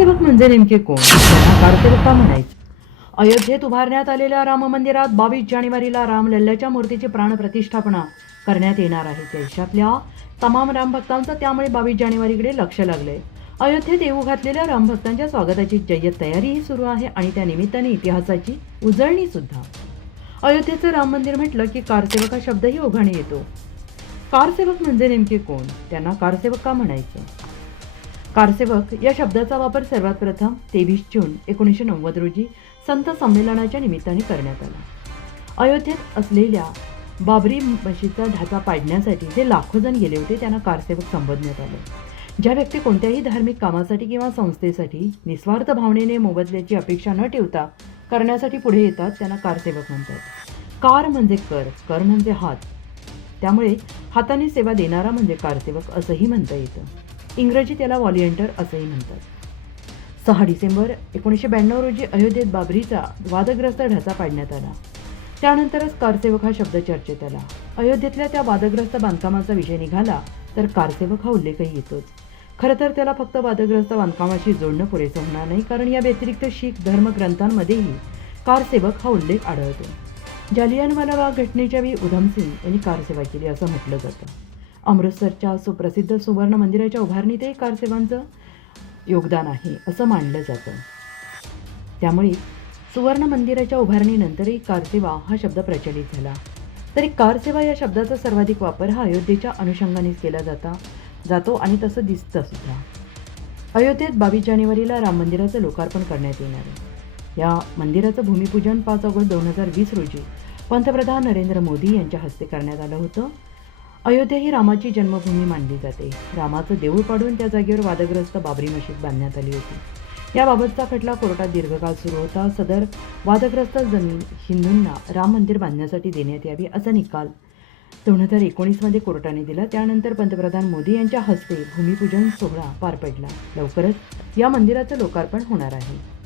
कारसेवक म्हणजे नेमके कोण? त्यांना कारसेवक म्हणायचे. अयोध्येत उभारण्यात आलेल्या राम मंदिरात बावीस जानेवारीला रामलल्ल्याच्या मूर्तीची प्राणप्रतिष्ठापना करण्यात येणार आहे. देशातल्या तमाम रामभक्तांचं त्यामुळे बावीस जानेवारीकडे लक्ष लागलंय. अयोध्येत येऊ घातलेल्या रामभक्तांच्या स्वागताची जय्यत तयारीही सुरू आहे आणि त्या निमित्ताने इतिहासाची उजळणी सुद्धा. अयोध्येचं राम मंदिर म्हटलं की कारसेवक हा शब्दही ओघाने येतो. कारसेवक म्हणजे नेमके कोण? त्यांना कारसेवक का म्हणायचं? कारसेवक या शब्दाचा वापर सर्वात प्रथम तेवीस जून एकोणीसशे नव्वद रोजी संत संमेलनाच्या निमित्ताने करण्यात आला. अयोध्येत असलेल्या बाबरी मशीदचा ढाचा पाडण्यासाठी जे लाखो जण गेले होते त्यांना कारसेवक संबोधण्यात आले. ज्या व्यक्ती कोणत्याही धार्मिक कामासाठी किंवा संस्थेसाठी निस्वार्थ भावनेने मोबदल्याची अपेक्षा न ठेवता करण्यासाठी पुढे येतात त्यांना कारसेवक म्हणतात. कार म्हणजे कर कर म्हणजे हात. त्यामुळे हाताने सेवा देणारा म्हणजे कारसेवक असंही म्हणता येतं. इंग्रजी त्याला वॉलिएंटर असंही म्हणतात. सहा डिसेंबर एकोणीसशे ब्याण्णव रोजी अयोध्येत बाबरीचा वादग्रस्त ढाचा पाडण्यात आला. त्यानंतरच कारसेवक हा शब्द चर्चेत आला. अयोध्येतल्या त्या वादग्रस्त बांधकामाचा विषय निघाला तर कारसेवक हा उल्लेखही येतोच. खरं तर त्याला फक्त वादग्रस्त बांधकामाशी जोडणं पुरेसं होणार नाही कारण या व्यतिरिक्त शीख धर्मग्रंथांमध्येही कारसेवक हा उल्लेख आढळतो. जालियनवाला बाग घटनेच्या वेळी उधम सिंग यांनी कारसेवा केली असं म्हटलं जातं. अमृतसरच्या सुप्रसिद्ध सुवर्ण मंदिराच्या उभारणीतही कारसेवांचं योगदान आहे असं मानलं जातं. त्यामुळे सुवर्ण मंदिराच्या उभारणीनंतरही कारसेवा हा शब्द प्रचलित झाला. तरी कारसेवा या शब्दाचा सर्वाधिक वापर हा अयोध्येच्या अनुषंगानेच केला जाता जातो आणि तसं दिसतं सुद्धा. अयोध्येत बावीस जानेवारीला राम मंदिराचं लोकार्पण करण्यात येणार आहे. या मंदिराचं भूमिपूजन पाच ऑगस्ट दोन हजार वीस रोजी पंतप्रधान नरेंद्र मोदी यांच्या हस्ते करण्यात आलं होतं. अयोध्या ही रामाची जन्मभूमी मानली जाते. रामाचं देऊळ पाडून त्या जागेवर वादग्रस्त बाबरी मशीद बांधण्यात आली होती. याबाबतचा खटला कोर्टात दीर्घकाळ सुरू होता. सदर वादग्रस्त जमीन हिंदूंना राम मंदिर बांधण्यासाठी देण्यात यावी असा निकाल दोन हजार एकोणीसमध्ये कोर्टाने दिला. त्यानंतर पंतप्रधान मोदी यांच्या हस्ते भूमिपूजन सोहळा पार पडला. लवकरच या मंदिराचं लोकार्पण होणार आहे.